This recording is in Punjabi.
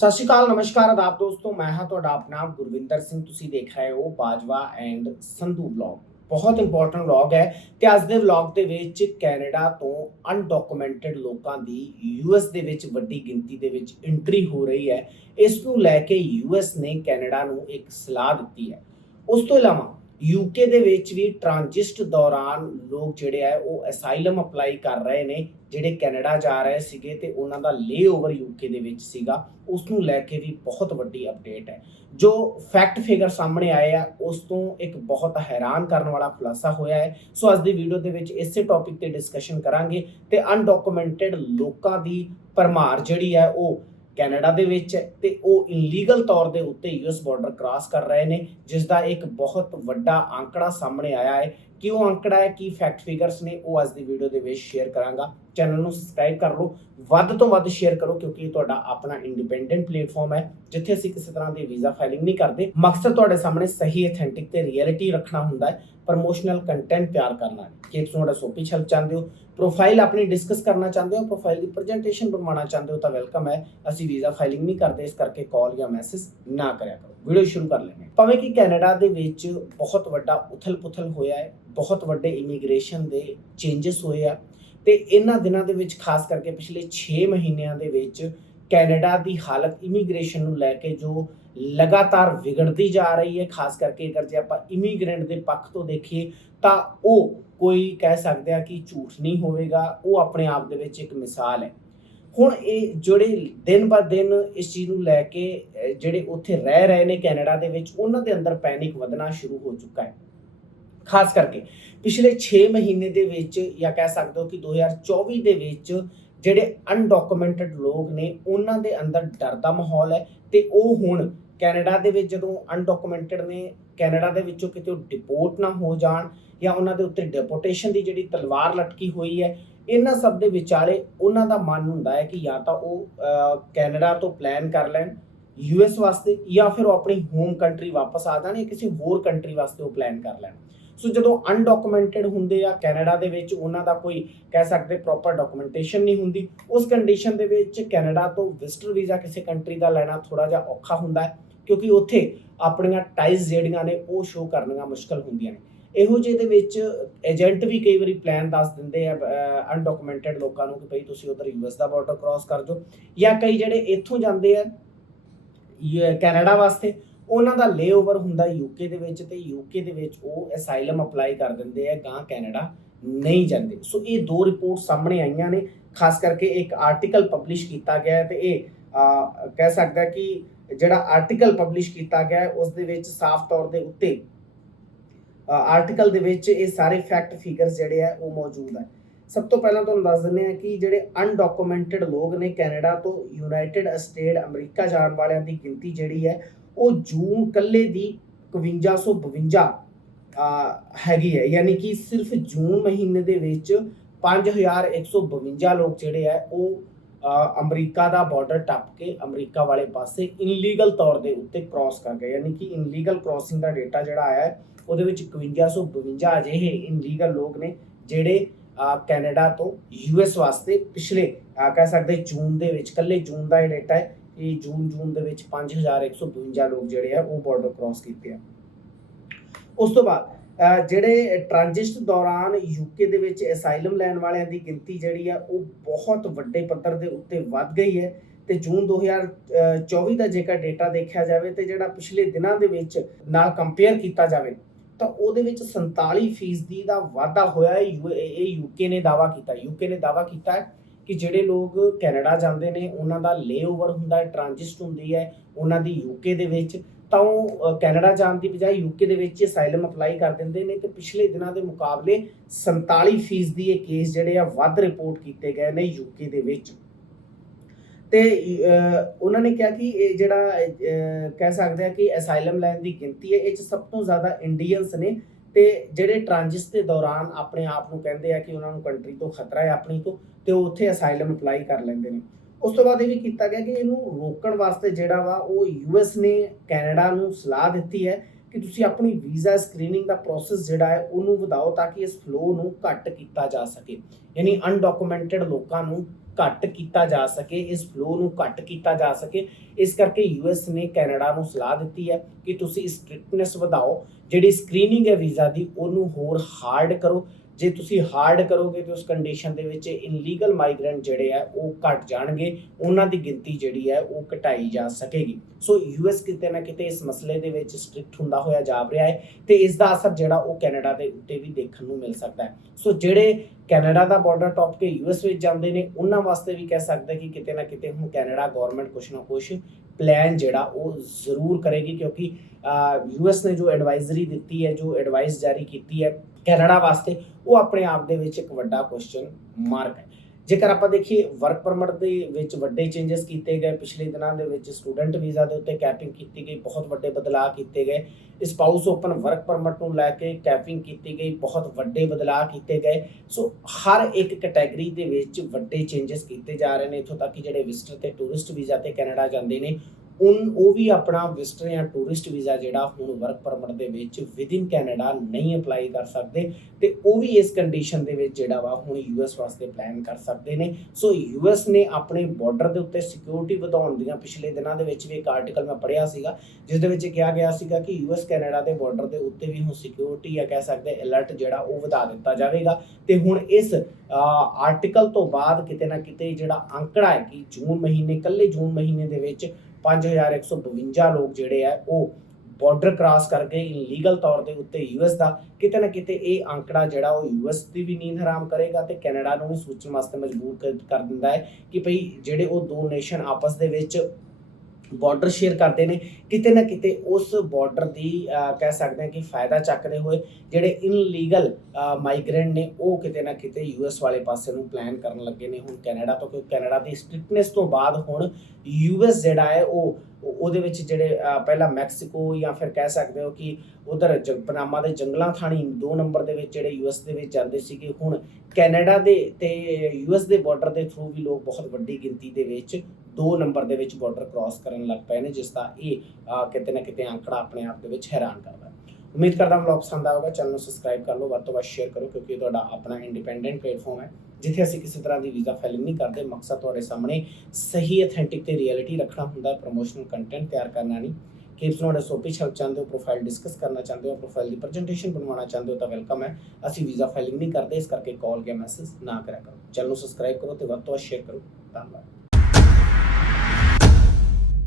ਸਤਿ ਸ਼੍ਰੀ ਅਕਾਲ, ਨਮਸਕਾਰ ਆਦਾਬ ਦੋਸਤੋ, ਮੈਂ ਹਾਂ ਤੁਹਾਡਾ ਆਪਣਾ ਗੁਰਵਿੰਦਰ ਸਿੰਘ। ਤੁਸੀਂ ਦੇਖ ਰਹੇ ਹੋ ਬਾਜਵਾ ਐਂਡ ਸੰਧੂ ਵਲੌਗ। ਬਹੁਤ ਇੰਪੋਰਟੈਂਟ ਵਲੌਗ ਹੈ ਤੇ ਅੱਜ ਦੇ ਵਲੌਗ ਦੇ ਵਿੱਚ ਕੈਨੇਡਾ ਤੋਂ ਅਨਡਾਕੂਮੈਂਟਡ ਲੋਕਾਂ ਦੀ ਯੂਐਸ ਦੇ ਵਿੱਚ ਵੱਡੀ ਗਿਣਤੀ ਦੇ ਵਿੱਚ ਐਂਟਰੀ ਹੋ ਰਹੀ ਹੈ। ਇਸ ਨੂੰ ਲੈ ਕੇ ਯੂਐਸ ਨੇ ਕੈਨੇਡਾ ਨੂੰ ਇੱਕ ਸਲਾਹ ਦਿੱਤੀ ਹੈ। ਉਸ ਤੋਂ ਇਲਾਵਾ ਯੂਕੇ ਦੇ ਵਿੱਚ ਵੀ ਟ੍ਰਾਂਜਿਸਟ ਦੌਰਾਨ ਲੋਕ ਜਿਹੜੇ ਆ, ਉਹ ਅਸਾਈਲਮ ਅਪਲਾਈ ਕਰ ਰਹੇ ਨੇ, ਜਿਹੜੇ ਕੈਨੇਡਾ ਜਾ ਰਹੇ ਸੀਗੇ ਤੇ ਉਹਨਾਂ ਦਾ ਲੇਓਵਰ ਯੂਕੇ ਦੇ ਵਿੱਚ ਸੀਗਾ। ਉਸ ਨੂੰ ਲੈ ਕੇ ਵੀ ਬਹੁਤ ਵੱਡੀ ਅਪਡੇਟ ਹੈ। ਜੋ ਫੈਕਟ ਫਿਗਰ ਸਾਹਮਣੇ ਆਏ ਆ, ਉਸ ਤੋਂ ਇੱਕ ਬਹੁਤ ਹੈਰਾਨ ਕਰਨ ਵਾਲਾ ਖੁਲਾਸਾ ਹੋਇਆ ਹੈ। ਸੋ ਅੱਜ ਦੀ ਵੀਡੀਓ ਦੇ ਵਿੱਚ ਇਸੇ ਟੌਪਿਕ ਤੇ ਡਿਸਕਸ਼ਨ ਕਰਾਂਗੇ ਤੇ ਅਨਡਾਕੂਮੈਂਟਡ ਲੋਕਾਂ ਦੀ ਪਰਮਾਰ ਜਿਹੜੀ ਹੈ, ਉਹ ਕੈਨੇਡਾ ਦੇ ਵਿੱਚ ਹੈ ਤੇ ਉਹ ਇਲੀਗਲ ਤੌਰ ਦੇ ਉੱਤੇ ਯੂਐਸ ਬਾਰਡਰ ਕ੍ਰਾਸ ਕਰ ਰਹੇ ਨੇ ਜਿਸ ਦਾ ਇੱਕ ਬਹੁਤ ਵੱਡਾ ਅੰਕੜਾ ਸਾਹਮਣੇ ਆਇਆ ਹੈ ਕਿਉਂ ਅੰਕੜਾ ਹੈ, ਕੀ ਫੈਕਟ ਫਿਗਰਸ ਨੇ, ਉਹ ਅੱਜ ਦੀ ਵੀਡੀਓ ਦੇ ਵਿੱਚ ਸ਼ੇਅਰ ਕਰਾਂਗਾ। ਚੈਨਲ ਨੂੰ ਸਬਸਕ੍ਰਾਈਬ ਕਰ ਲਓ, ਵੱਧ ਤੋਂ ਵੱਧ ਸ਼ੇਅਰ ਕਰੋ, ਕਿਉਂਕਿ ਇਹ ਤੁਹਾਡਾ ਆਪਣਾ ਇੰਡੀਪੈਂਡੈਂਟ ਪਲੇਟਫਾਰਮ ਹੈ, ਜਿੱਥੇ ਅਸੀਂ ਕਿਸੇ ਤਰ੍ਹਾਂ ਦੀ ਵੀਜ਼ਾ ਫਾਈਲਿੰਗ ਨਹੀਂ ਕਰਦੇ। ਮਕਸਦ ਤੁਹਾਡੇ ਸਾਹਮਣੇ ਸਹੀ ਅਥੈਂਟਿਕ ਤੇ ਰਿਐਲਿਟੀ ਰੱਖਣਾ ਹੁੰਦਾ ਹੈ ਪ੍ਰੋਮੋਸ਼ਨਲ ਕੰਟੈਂਟ ਤਿਆਰ ਕਰਨਾ ਹੈ। ਕਿ ਤੁਸੀਂ ਤੁਹਾਡਾ ਸੋਪੀ ਛਲ ਚਾਹੁੰਦੇ ਹੋ ਪ੍ਰੋਫਾਈਲ ਆਪਣੀ ਡਿਸਕਸ ਕਰਨਾ ਚਾਹੁੰਦੇ ਹੋ ਪ੍ਰੋਫਾਈਲ ਦੀ ਪ੍ਰੈਜੈਂਟੇਸ਼ਨ ਬਣਵਾਉਣਾ ਚਾਹੁੰਦੇ ਹੋ, ਤਾਂ ਵੈਲਕਮ ਹੈ। ਅਸੀਂ ਵੀਜ਼ਾ ਫਾਈਲਿੰਗ ਨਹੀਂ ਕਰਦੇ, ਇਸ ਕਰਕੇ ਕਾਲ ਜਾਂ ਮੈਸੇਜ ਨਾ ਕਰਿਆ ਕਰੋ। ਵੀਡੀਓ ਸ਼ੁਰੂ ਕਰ ਲੈਂਦੇ ਹਾਂ। ਭਾਵੇਂ ਕਿ ਕੈਨੇਡਾ ਦੇ ਵਿੱਚ ਬਹੁਤ ਵੱਡਾ ਉਥਲ-ਪੁਥਲ ਹੋਇਆ ਹੈ, ਬਹੁਤ ਵੱਡੇ ਇਮੀਗ੍ਰੇਸ਼ਨ ਦੇ ਚੇਂਜਸ ਹੋਏ ਆ, ਤੇ ਇਹਨਾਂ ਦਿਨਾਂ ਦੇ ਵਿੱਚ ਖਾਸ ਕਰਕੇ ਪਿਛਲੇ 6 ਮਹੀਨਿਆਂ ਦੇ ਵਿੱਚ ਕੈਨੇਡਾ ਦੀ ਹਾਲਤ ਇਮੀਗ੍ਰੇਸ਼ਨ ਨੂੰ ਲੈ ਕੇ ਜੋ ਲਗਾਤਾਰ ਵਿਗੜਦੀ ਜਾ ਰਹੀ ਹੈ, ਖਾਸ ਕਰਕੇ ਅਗਰ ਜੇ ਆਪਾਂ ਇਮੀਗ੍ਰੈਂਟ ਦੇ ਪੱਖ ਤੋਂ ਦੇਖੀਏ, ਤਾਂ ਉਹ ਕੋਈ ਕਹਿ ਸਕਦੇ ਆ ਕਿ ਝੂਠ ਨਹੀਂ ਹੋਵੇਗਾ, ਉਹ ਆਪਣੇ ਆਪ ਦੇ ਵਿੱਚ ਇੱਕ ਮਿਸਾਲ ਹੈ। ਹੁਣ ਇਹ ਜਿਹੜੇ ਦਿਨ ਬਾ ਦਿਨ ਇਸ ਚੀਜ਼ ਨੂੰ ਲੈ ਕੇ ਜਿਹੜੇ ਉੱਥੇ ਰਹਿ ਰਹੇ ਨੇ ਕੈਨੇਡਾ ਦੇ ਵਿੱਚ, ਉਹਨਾਂ ਦੇ ਅੰਦਰ ਪੈਨਿਕ ਵਧਣਾ ਸ਼ੁਰੂ ਹੋ ਚੁੱਕਾ ਹੈ। ਖਾਸ ਕਰਕੇ ਪਿਛਲੇ 6 ਮਹੀਨੇ ਦੇ ਵਿੱਚ ਜਾਂ ਕਹਿ ਸਕਦੇ ਹੋ ਕਿ 2024 ਦੇ ਵਿੱਚ ਜਿਹੜੇ ਅਨਡਾਕੂਮੈਂਟਡ ਲੋਕ ਨੇ, ਉਹਨਾਂ ਦੇ ਅੰਦਰ ਡਰ ਦਾ ਮਾਹੌਲ ਹੈ ਤੇ ਉਹ ਹੁਣ ਕੈਨੇਡਾ ਦੇ ਵਿੱਚ ਜਦੋਂ ਅਨਡਾਕੂਮੈਂਟਡ ਨੇ, ਕੈਨੇਡਾ ਦੇ ਵਿੱਚੋਂ ਕਿਤੇ ਡਿਪੋਰਟ ਨਾ ਹੋ ਜਾਣ ਜਾਂ ਉਹਨਾਂ ਦੇ ਉੱਤੇ ਡਿਪੋਰਟੇਸ਼ਨ ਦੀ ਜਿਹੜੀ ਤਲਵਾਰ ਲਟਕੀ ਹੋਈ ਹੈ, ਇਹਨਾਂ ਸਭ ਦੇ ਵਿਚਾਲੇ ਉਹਨਾਂ ਦਾ ਮਨ ਹੁੰਦਾ ਹੈ ਕਿ ਜਾਂ ਤਾਂ ਉਹ ਕੈਨੇਡਾ ਤੋਂ ਪਲਾਨ ਕਰ ਲੈਣ ਯੂਐਸ ਵਾਸਤੇ ਜਾਂ ਫਿਰ ਉਹ ਆਪਣੀ ਹੋਮ ਕੰਟਰੀ ਵਾਪਸ ਆ ਜਾਣ ਜਾਂ ਕਿਸੇ ਹੋਰ ਕੰਟਰੀ ਵਾਸਤੇ ਉਹ ਪਲਾਨ ਕਰ ਲੈਣ। ਸੋ ਜਦੋਂ ਅਨਡਾਕੂਮੈਂਟਡ ਹੁੰਦੇ ਆ, ਕੈਨੇਡਾ ਦੇ ਵਿੱਚ ਉਹਨਾਂ ਦਾ ਕੋਈ ਕਹਿ ਸਕਦੇ ਪ੍ਰੋਪਰ ਡਾਕੂਮੈਂਟੇਸ਼ਨ ਨਹੀਂ ਹੁੰਦੀ, ਉਸ ਕੰਡੀਸ਼ਨ ਦੇ ਵਿੱਚ ਕੈਨੇਡਾ ਤੋਂ ਵਿਜ਼ਟਰ ਵੀਜ਼ਾ ਕਿਸੇ ਕੰਟਰੀ ਦਾ ਲੈਣਾ ਥੋੜਾ ਜਿਹਾ ਔਖਾ ਹੁੰਦਾ ਹੈ। ਕਿਉਂਕਿ ਉੱਥੇ ਆਪਣੀਆਂ ਟਾਈਜ਼ ਜਿਹੜੀਆਂ ਨੇ ਉਹ ਸ਼ੋ ਕਰਨੀਆਂ ਮੁਸ਼ਕਲ ਹੁੰਦੀਆਂ ਨੇ। ਇਹੋ ਜਿਹੇ ਦੇ ਵਿੱਚ ਏਜੰਟ ਵੀ ਕਈ ਵਾਰੀ ਪਲਾਨ ਦੱਸ ਦਿੰਦੇ ਆ ਅਨਡਾਕੂਮੈਂਟਡ ਲੋਕਾਂ ਨੂੰ ਕਿ ਭਈ ਤੁਸੀਂ ਉਧਰ ਯੂਐਸ ਦਾ ਬਾਰਡਰ ਕ੍ਰਾਸ ਕਰ ਜਾਓ ਜਾਂ ਕਈ ਜਿਹੜੇ ਇੱਥੋਂ ਜਾਂਦੇ ਆ ਇਹ ਕੈਨੇਡਾ ਵਾਸਤੇ, ਉਹਨਾਂ ਦਾ ਲੇਓਵਰ ਹੁੰਦਾ ਯੂਕੇ ਦੇ ਵਿੱਚ ਤੇ ਯੂਕੇ ਦੇ ਵਿੱਚ ਉਹ ਅਸਾਈਲਮ ਅਪਲਾਈ ਕਰ ਦਿੰਦੇ ਆ ਗਾਂ ਕੈਨੇਡਾ ਨਹੀਂ ਜਾਂਦੇ। ਸੋ ਇਹ ਦੋ ਰਿਪੋਰਟ ਸਾਹਮਣੇ ਆਈਆਂ ਨੇ, ਖਾਸ ਕਰਕੇ ਇੱਕ ਆਰਟੀਕਲ ਪਬਲਿਸ਼ ਕੀਤਾ ਗਿਆ ਹੈ ਤੇ ਇਹ ਕਹਿ ਸਕਦਾ ਕਿ ਜਿਹੜਾ ਆਰਟੀਕਲ ਪਬਲਿਸ਼ ਕੀਤਾ ਗਿਆ ਉਸ ਦੇ ਵਿੱਚ ਸਾਫ਼ ਤੌਰ ਦੇ ਉੱਤੇ ਆਰਟੀਕਲ ਦੇ ਵਿੱਚ ਇਹ ਸਾਰੇ ਫੈਕਟ ਫਿਗਰਸ ਜਿਹੜੇ ਆ ਉਹ ਮੌਜੂਦ ਹੈ। ਸਭ ਤੋਂ ਪਹਿਲਾਂ ਤੁਹਾਨੂੰ ਦੱਸ ਦਿੰਦੇ ਆ ਕਿ ਜਿਹੜੇ ਅਨਡਾਕੂਮੈਂਟਡ ਲੋਕ ਨੇ ਕੈਨੇਡਾ ਤੋਂ ਯੂਨਾਈਟਿਡ ਸਟੇਟ ਅਮਰੀਕਾ ਜਾਣ ਵਾਲਿਆਂ ਦੀ ਗਿਣਤੀ ਜਿਹੜੀ ਹੈ ਉਹ ਜੂਨ ਕੱਲੇ ਦੀ 5152 ਅਹ, ਹੈਗੀ ਹੈ। ਯਾਨੀ ਕਿ ਸਿਰਫ ਜੂਨ ਮਹੀਨੇ ਦੇ ਵਿੱਚ 5152 ਲੋਕ ਜਿਹੜੇ ਆ ਉਹ ਅਮਰੀਕਾ ਦਾ ਬਾਰਡਰ ਟੱਪ ਕੇ ਅਮਰੀਕਾ ਵਾਲੇ ਪਾਸੇ ਇਨਲੀਗਲ ਤੌਰ ਦੇ ਉੱਤੇ ਕ੍ਰਾਸ ਕਰ ਗਏ। ਯਾਨੀ ਕਿ ਇਨਲੀਗਲ ਕ੍ਰਾਸਿੰਗ ਦਾ ਡੇਟਾ ਜਿਹੜਾ ਆਇਆ ਹੈ, ਉਹਦੇ ਵਿੱਚ 5152 ਅਜਿਹੇ ਇਨਲੀਗਲ ਲੋਕ ਨੇ ਜਿਹੜੇ ਕੈਨੇਡਾ ਤੋਂ ਯੂਐਸ ਵਾਸਤੇ ਪਿਛਲੇ ਕਹਿ ਸਕਦੇ ਜੂਨ ਦੇ ਵਿੱਚ ਕੱਲੇ ਜੂਨ ਦਾ ਇਹ ਡੇਟਾ ਹੈ ਕਿ ਜੂਨ ਜੂਨ ਦੇ ਵਿੱਚ 5152 ਲੋਕ ਜਿਹੜੇ ਆ ਉਹ ਬਾਰਡਰ ਕ੍ਰਾਸ ਕੀਤੇ ਆ। ਉਸ ਤੋਂ ਬਾਅਦ ਜਿਹੜੇ ਟ੍ਰਾਂਜਿਟ ਦੌਰਾਨ ਯੂਕੇ ਦੇ ਵਿੱਚ ਅਸਾਈਲਮ ਲੈਣ ਵਾਲਿਆਂ ਦੀ ਗਿਣਤੀ ਜਿਹੜੀ ਆ, ਉਹ ਬਹੁਤ ਵੱਡੇ ਪੱਧਰ ਦੇ ਉੱਤੇ ਵੱਧ ਗਈ ਹੈ ਤੇ ਜੂਨ 2024 ਦਾ ਜੇਕਰ ਡੇਟਾ ਦੇਖਿਆ ਜਾਵੇ ਤੇ ਜਿਹੜਾ ਪਿਛਲੇ ਦਿਨਾਂ ਦੇ ਵਿੱਚ ਨਾਲ ਕੰਪੇਅਰ ਕੀਤਾ ਜਾਵੇ, ਤਾਂ ਉਹਦੇ ਵਿੱਚ 47% ਦਾ ਵਾਧਾ ਹੋਇਆ ਹੈ। ਯੂ- ਇਹ ਯੂਕੇ ਨੇ ਦਾਵਾ ਕੀਤਾ ਯੂਕੇ ਨੇ ਦਾਵਾ ਕੀਤਾ ਹੈ ਕਿ ਜਿਹੜੇ ਲੋਕ ਕੈਨੇਡਾ ਜਾਂਦੇ ਨੇ, ਉਹਨਾਂ ਦਾ ਲੇਓਵਰ ਹੁੰਦਾ ਹੈ ਟ੍ਰਾਂਜਿਟ ਹੁੰਦੀ ਹੈ ਉਹਨਾਂ ਦੀ ਯੂਕੇ ਦੇ ਵਿੱਚ। ਤਾਂ ਉਹ ਕੈਨੇਡਾ ਜਾਣ ਦੀ ਬਜਾਏ ਯੂਕੇ ਦੇ ਵਿੱਚ ਅਸਾਈਲਮ ਅਪਲਾਈ ਕਰ ਦਿੰਦੇ ਨੇ ਤੇ ਪਿਛਲੇ ਦਿਨਾਂ ਦੇ ਮੁਕਾਬਲੇ 47% ਦੀ ਇਹ ਕੇਸ ਜਿਹੜੇ ਆ ਵੱਧ ਰਿਪੋਰਟ ਕੀਤੇ ਗਏ ਨੇ ਯੂਕੇ ਦੇ ਵਿੱਚ। ਤੇ ਉਹਨਾਂ ਨੇ ਕਿਹਾ ਕਿ ਇਹ ਜਿਹੜਾ ਕਹਿ ਸਕਦੇ ਆ ਕਿ ਅਸਾਈਲਮ ਲੈਣ ਦੀ ਗਿਣਤੀ ਹੈ, ਇਹ ਚ ਸਭ ਤੋਂ ਜ਼ਿਆਦਾ ਇੰਡੀਅਨਸ ਨੇ ਤੇ ਜਿਹੜੇ ਟ੍ਰਾਂਜਿਟ ਦੇ ਦੌਰਾਨ ਆਪਣੇ ਆਪ ਨੂੰ ਕਹਿੰਦੇ ਆ ਕਿ ਉਹਨਾਂ ਨੂੰ ਕੰਟਰੀ ਤੋਂ ਖਤਰਾ ਹੈ ਆਪਣੀ ਤੋਂ ਤੇ ਉਹ ਉੱਥੇ ਅਸਾਈਲਮ ਅਪਲਾਈ ਕਰ ਲੈਂਦੇ ਨੇ। ਉਸ ਤੋਂ ਬਾਅਦ ਇਹ ਵੀ ਕੀਤਾ ਗਿਆ ਕਿ ਇਹਨੂੰ ਰੋਕਣ ਵਾਸਤੇ ਜਿਹੜਾ ਵਾ ਉਹ ਯੂਐਸ ਨੇ ਕੈਨੇਡਾ ਨੂੰ ਸਲਾਹ ਦਿੱਤੀ ਹੈ ਕਿ ਤੁਸੀਂ ਆਪਣੀ ਵੀਜ਼ਾ ਸਕਰੀਨਿੰਗ ਦਾ ਪ੍ਰੋਸੈਸ ਜਿਹੜਾ ਹੈ ਉਹਨੂੰ ਵਧਾਓ ਤਾਂ ਕਿ ਇਸ ਫਲੋ ਨੂੰ ਘੱਟ ਕੀਤਾ ਜਾ ਸਕੇ। ਯਾਨੀ ਅਨਡਾਕੂਮੈਂਟਡ ਲੋਕਾਂ ਨੂੰ ਘੱਟ ਕੀਤਾ ਜਾ ਸਕੇ, ਇਸ ਫਲੋ ਨੂੰ ਘੱਟ ਕੀਤਾ ਜਾ ਸਕੇ। ਇਸ ਕਰਕੇ ਯੂਐਸ ਨੇ ਕੈਨੇਡਾ ਨੂੰ ਸਲਾਹ ਦਿੱਤੀ ਹੈ ਕਿ ਤੁਸੀਂ ਸਟ੍ਰਿਕਟਨੈਸ ਵਧਾਓ। ਜਿਹੜੀ ਸਕਰੀਨਿੰਗ ਹੈ ਵੀਜ਼ਾ ਦੀ, ਉਹਨੂੰ ਹੋਰ ਹਾਰਡ ਕਰੋ। ਜੇ ਤੁਸੀਂ ਹਾਰਡ ਕਰੋਗੇ ਤੇ ਉਸ ਕੰਡੀਸ਼ਨ ਦੇ ਵਿੱਚ ਇਨਲੀਗਲ ਮਾਈਗ੍ਰੈਂਟ ਜਿਹੜੇ ਆ, ਉਹ ਘਟ ਜਾਣਗੇ, ਉਹਨਾਂ ਦੀ ਗਿਣਤੀ ਜਿਹੜੀ ਹੈ ਉਹ ਘਟਾਈ ਜਾ ਸਕੇਗੀ। ਸੋ ਯੂਐਸ ਕਿਤੇ ਨਾ ਕਿਤੇ ਇਸ ਮਸਲੇ ਦੇ ਵਿੱਚ ਸਟ੍ਰਿਕਟ ਹੁੰਦਾ ਹੋਇਆ ਜਾਪ ਰਿਹਾ ਹੈ ਤੇ ਇਸ ਦਾ ਅਸਰ ਜਿਹੜਾ ਉਹ ਕੈਨੇਡਾ ਦੇ ਉੱਤੇ ਵੀ ਦੇਖਣ ਨੂੰ ਮਿਲ ਸਕਦਾ ਹੈ। ਸੋ ਜਿਹੜੇ ਕੈਨੇਡਾ ਦਾ ਬਾਰਡਰ ਟੱਪ ਕੇ ਯੂਐਸ ਵਿੱਚ ਜਾਂਦੇ ਨੇ, ਉਹਨਾਂ ਵਾਸਤੇ ਵੀ ਕਹਿ ਸਕਦੇ ਕਿ ਕਿਤੇ ਨਾ ਕਿਤੇ ਹੁਣ ਕੈਨੇਡਾ ਗਵਰਨਮੈਂਟ ਕੁਛ ਨਾ ਕੁਛ ਪਲਾਨ ਜਿਹੜਾ ਉਹ ਜ਼ਰੂਰ ਕਰੇਗੀ ਕਿਉਂਕਿ ਯੂਐਸ ਨੇ ਜੋ ਐਡਵਾਈਜ਼ਰੀ ਦਿੱਤੀ ਹੈ, ਜੋ ਐਡਵਾਈਸ ਜਾਰੀ ਕੀਤੀ ਹੈ ਕੈਨੇਡਾ ਵਾਸਤੇ, ਉਹ ਆਪਣੇ ਆਪ ਦੇ ਵਿੱਚ ਇੱਕ ਵੱਡਾ ਕੁਐਸਚਨ ਮਾਰਕ ਹੈ। ਜੇਕਰ ਆਪਾਂ ਦੇਖੀਏ ਵਰਕ ਪਰਮਿਟ ਦੇ ਵਿੱਚ ਵੱਡੇ ਚੇਂਜਸ ਕੀਤੇ ਗਏ। ਪਿਛਲੇ ਦਿਨਾਂ ਦੇ ਵਿੱਚ ਸਟੂਡੈਂਟ ਵੀਜ਼ਾ ਦੇ ਉੱਤੇ ਕੈਪਿੰਗ ਕੀਤੀ ਗਈ, ਬਹੁਤ ਵੱਡੇ ਬਦਲਾਅ ਕੀਤੇ ਗਏ। ਸਪਾਊਸ ਓਪਨ ਵਰਕ ਪਰਮਿਟ ਨੂੰ ਲੈ ਕੇ ਕੈਪਿੰਗ ਕੀਤੀ ਗਈ, ਬਹੁਤ ਵੱਡੇ ਬਦਲਾਅ ਕੀਤੇ ਗਏ। ਸੋ ਹਰ ਇੱਕ ਕੈਟਾਗਰੀ ਦੇ ਵਿੱਚ ਵੱਡੇ ਚੇਂਜਸ ਕੀਤੇ ਜਾ ਰਹੇ ਨੇ। ਇਥੋਂ ਤੱਕ ਕਿ ਜਿਹੜੇ ਵਿਜ਼ਟਰ ਤੇ ਟੂਰਿਸਟ ਵੀਜ਼ਾ ਤੇ ਕੈਨੇਡਾ ਜਾਂਦੇ ਨੇ ਉਨ, ਉਹ ਵੀ ਆਪਣਾ ਵਿਜ਼ਟਰ ਜਾਂ ਟੂਰਿਸਟ ਵੀਜ਼ਾ ਜਿਹੜਾ ਹੁਣ ਵਰਕ ਪਰਮਿਟ ਦੇ ਵਿੱਚ ਵਿਦਿਨ ਕੈਨੇਡਾ ਨਹੀਂ ਅਪਲਾਈ ਕਰ ਸਕਦੇ ਤੇ ਉਹ ਵੀ ਇਸ ਕੰਡੀਸ਼ਨ ਦੇ ਵਿੱਚ ਜਿਹੜਾ ਵਾ ਹੁਣ ਯੂਐਸ ਵਾਸਤੇ ਪਲਾਨ ਕਰ ਸਕਦੇ ਨੇ। ਸੋ ਯੂਐਸ ਨੇ ਆਪਣੇ ਬਾਰਡਰ ਦੇ ਉੱਤੇ ਸਿਕਿਉਰਿਟੀ ਵਧਾਉਣ ਦੀਆਂ ਪਿਛਲੇ ਦਿਨਾਂ ਦੇ ਵਿੱਚ ਵੀ ਇੱਕ ਆਰਟੀਕਲ ਮੈਂ ਪੜ੍ਹਿਆ ਸੀਗਾ ਜਿਸ ਦੇ ਵਿੱਚ ਕਿਹਾ ਗਿਆ ਸੀਗਾ ਕਿ ਯੂਐਸ ਕੈਨੇਡਾ ਦੇ ਬਾਰਡਰ ਦੇ ਉੱਤੇ ਵੀ ਹੁਣ ਸਿਕਿਉਰਿਟੀ ਜਾਂ ਕਹਿ ਸਕਦੇ ਅਲਰਟ ਜਿਹੜਾ ਉਹ ਵਧਾ ਦਿੱਤਾ ਜਾਵੇਗਾ। ਤੇ ਹੁਣ ਇਸ ਆਰਟੀਕਲ ਤੋਂ ਬਾਅਦ ਕਿਤੇ ਨਾ ਕਿਤੇ ਜਿਹੜਾ ਅੰਕੜਾ ਹੈ ਕਿ ਜੂਨ ਮਹੀਨੇ, ਇਕੱਲੇ ਜੂਨ ਮਹੀਨੇ ਦੇ ਵਿੱਚ 5152 ਲੋਕ ਜਿਹੜੇ ਆ, ਉਹ ਬਾਰਡਰ ਕ੍ਰਾਸ ਕਰ ਗਏ ਇਲੀਗਲ ਤੌਰ ਦੇ ਉੱਤੇ ਯੂਐਸ ਦਾ, ਕਿਤੇ ਨਾ ਕਿਤੇ ਇਹ ਅੰਕੜਾ ਜਿਹੜਾ ਉਹ ਯੂਐਸ ਦੀ ਵੀ ਨੀਂਦ ਹਰਾਮ ਕਰੇਗਾ ਤੇ ਕੈਨੇਡਾ ਨੂੰ ਵੀ ਸੋਚਣ ਵਾਸਤੇ ਮਜਬੂਰ ਕਰ- ਕਰ ਦਿੰਦਾ ਹੈ ਕਿ ਭਈ ਜਿਹੜੇ ਉਹ ਦੋ ਨੇਸ਼ਨ ਆਪਸ ਦੇ ਵਿੱਚ ਬਾਰਡਰ ਸ਼ੇਅਰ ਕਰਦੇ ਨੇ, ਕਿਤੇ ਨਾ ਕਿਤੇ ਉਸ ਬਾਰਡਰ ਦੀ ਕਹਿ ਸਕਦੇ ਹਾਂ ਕਿ ਫਾਇਦਾ ਚੱਕਦੇ ਹੋਏ ਜਿਹੜੇ ਇਨਲੀਗਲ ਮਾਈਗ੍ਰੈਂਟ ਨੇ, ਉਹ ਕਿਤੇ ਨਾ ਕਿਤੇ ਯੂਐਸ ਵਾਲੇ ਪਾਸੇ ਨੂੰ ਪਲਾਨ ਕਰਨ ਲੱਗੇ ਨੇ। ਹੁਣ ਕੈਨੇਡਾ ਤੋਂ, ਕਿਉਂਕਿ ਕੈਨੇਡਾ ਦੀ ਸਟ੍ਰਿਕਟਨੈਸ ਤੋਂ ਬਾਅਦ ਹੁਣ ਯੂਐਸ ਜਿਹੜਾ ਹੈ, ਉਹ ਉਹਦੇ ਵਿੱਚ ਜਿਹੜੇ ਪਹਿਲਾਂ ਮੈਕਸੀਕੋ ਜਾਂ ਫਿਰ ਕਹਿ ਸਕਦੇ ਹੋ ਕਿ ਉਧਰ ਪਨਾਮਾ ਦੇ ਜੰਗਲਾਂ ਥਾਣੀ ਦੋ ਨੰਬਰ ਦੇ ਵਿੱਚ ਜਿਹੜੇ ਯੂਐਸ ਦੇ ਵਿੱਚ ਜਾਂਦੇ ਸੀਗੇ। ਹੁਣ ਕੈਨੇਡਾ ਦੇ ਤੇ ਯੂਐਸ ਦੇ ਬਾਰਡਰ ਦੇ ਥਰੂ ਵੀ ਲੋਕ ਬਹੁਤ ਵੱਡੀ ਗਿਣਤੀ ਦੇ ਵਿੱਚ ਦੋ ਨੰਬਰ ਦੇ ਵਿੱਚ ਬਾਰਡਰ ਕ੍ਰਾਸ ਕਰਨ ਲੱਗ ਪਏ ਨੇ, ਜਿਸ ਦਾ ਇਹ ਕਿਤੇ ਨਾ ਕਿਤੇ ਅੰਕੜਾ ਆਪਣੇ ਆਪ ਦੇ ਵਿੱਚ ਹੈਰਾਨ ਕਰਦਾ ਉਮੀਦ ਕਰਦਾ ਹਾਂ ਵਲੌਗ ਪਸੰਦ ਆਊਗਾ ਚੈਨਲ ਨੂੰ ਸਬਸਕ੍ਰਾਈਬ ਕਰ ਲਓ, ਵੱਧ ਤੋਂ ਵੱਧ ਸ਼ੇਅਰ ਕਰੋ, ਕਿਉਂਕਿ ਇਹ ਤੁਹਾਡਾ ਆਪਣਾ ਇੰਡੀਪੈਂਡੈਂਟ ਪਲੇਟਫਾਰਮ ਹੈ, ਜਿੱਥੇ ਅਸੀਂ ਕਿਸੇ ਤਰ੍ਹਾਂ ਦੀ ਵੀਜ਼ਾ ਫਾਈਲਿੰਗ ਨਹੀਂ ਕਰਦੇ, ਮਕਸਦ ਤੁਹਾਡੇ ਸਾਹਮਣੇ ਸਹੀ ਅਥੈਂਟਿਕ ਤੇ ਰਿਐਲਿਟੀ ਰੱਖਣਾ ਹੁੰਦਾ ਹੈ ਪ੍ਰੋਮੋਸ਼ਨਲ ਕੰਟੈਂਟ ਤਿਆਰ ਕਰਨਾ ਨਹੀਂ। ਕਿਪਸ ਨੋਟ ਐਸਓਪੀ ਹੈਲਪ ਚਾਹੁੰਦੇ ਹੋ ਪ੍ਰੋਫਾਈਲ ਡਿਸਕਸ ਕਰਨਾ ਚਾਹੁੰਦੇ ਹੋ ਪ੍ਰੋਫਾਈਲ ਦੀ ਪ੍ਰੈਜੈਂਟੇਸ਼ਨ ਬਣਵਾਉਣਾ ਚਾਹੁੰਦੇ ਹੋ, ਤਾਂ ਵੈਲਕਮ ਹੈ। ਅਸੀਂ ਵੀਜ਼ਾ ਫਾਈਲਿੰਗ ਨਹੀਂ ਕਰਦੇ, ਇਸ ਕਰਕੇ ਕਾਲ ਜਾਂ ਮੈਸੇਜ ਨਾ ਕਰਿਆ ਕਰੋ। ਚੈਨਲ ਨੂੰ ਸਬਸਕ੍ਰਾਈਬ ਕਰੋ ਤੇ ਵੱਧ ਤੋਂ ਵੱਧ ਸ਼ੇਅਰ ਕਰੋ। ਧੰਨਵਾਦ।